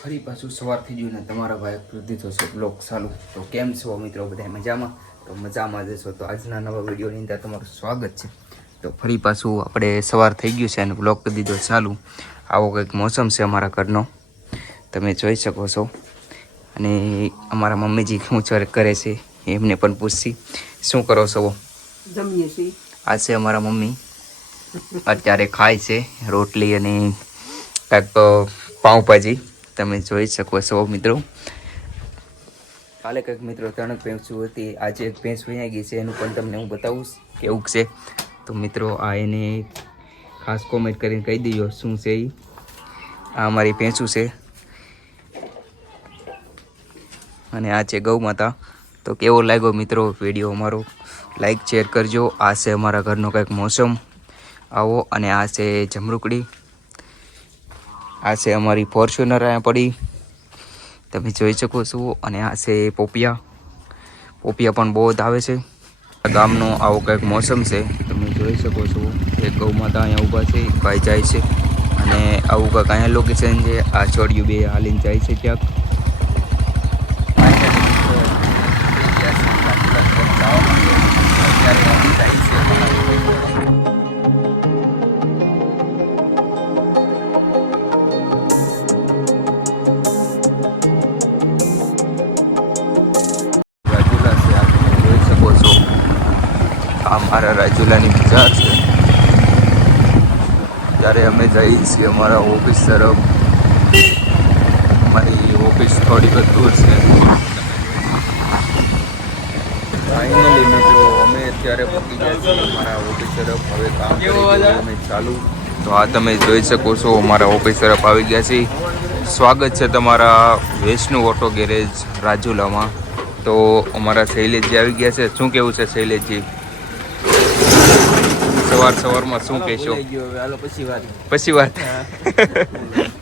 ફરી પાછું સવાર થઈ ગયું ને તમારા ભાઈ કરી થશે છે બ્લોગ ચાલુ. તો કેમ છો મિત્રો? બધા મજામાં? તો મજામાં જશો તો આજના નવા વિડીયોની અંદર તમારું સ્વાગત છે. તો ફરી પાછું આપણે સવાર થઈ ગયું છે અને બ્લોગ કરી દીધો ચાલુ. આવો કંઈક મોસમ છે અમારા ઘરનો. તમે જોઈ શકો છો. અને અમારા મમ્મીજી શું કરે છે એમને પણ પૂછશી. શું કરો છો? જમીએ છીએ. આ છે અમારા મમ્મી. અત્યારે ખાય છે રોટલી અને કાંઈક પાઉંભાજી. તમે જોઈ શકો છો, મિત્રો. કાલે કંઈક મિત્રો ત્રણ ભેંસું હતી, આજે એક ભેંસ વૈયા ગઈ છે, એનું પણ તમને હું બતાવું કેવું છે. તો મિત્રો, આ એને ખાસ કોમેન્ટ કરીને કહી દઈએ શું છે એ આ અમારી ભેંસું છે. અને આ છે ગૌ માતા. તો કેવો લાગ્યો મિત્રો વીડિયો અમારો? લાઈક શેર કરજો. આ છે અમારા ઘરનો કંઈક મોસમ. આવો, અને આ છે જમરૂકડી. આ છે અમારી ફોર્ચ્યુનર અહીંયા પડી. તમે જોઈ શકો છો અને આ છે પોપિયા. પોપિયા પણ બહુ જ આવે છે. ગામનો આવો કંઈક મોસમ છે. તમે જોઈ શકો છો એક ગૌ માતા અહીંયા ઊભા છે, ભાઈ જાય છે. અને આવું કંઈક અહીંયા લોકેશન છે. આ છોડિયું બે હાલીને જાય છે ક્યાંક. આ મારા રાજુલાની બજાર છે. ત્યારે અમે જઈએ છીએ અમારા ઓફિસ તરફ અમારી ઓફિસ થોડી બધી દૂર છે. ફાઇનલી મિત્રો અમે અત્યારે પહોંચી ગયા છીએ અમારા ઓફિસ તરફ. હવે કામ અમે ચાલુ. તો આ તમે જોઈ શકો છો અમારા ઓફિસ તરફ આવી ગયા છીએ. સ્વાગત છે તમારા વૈષ્ણુ ઓટો ગેરેજ રાજુલામાં. તો અમારા શૈલેષજી આવી ગયા છે. શું કેવું છે શૈલેષજી? સવાર સવારમાં શું કહેશો? ગયો પછી વાત. પછી વાત.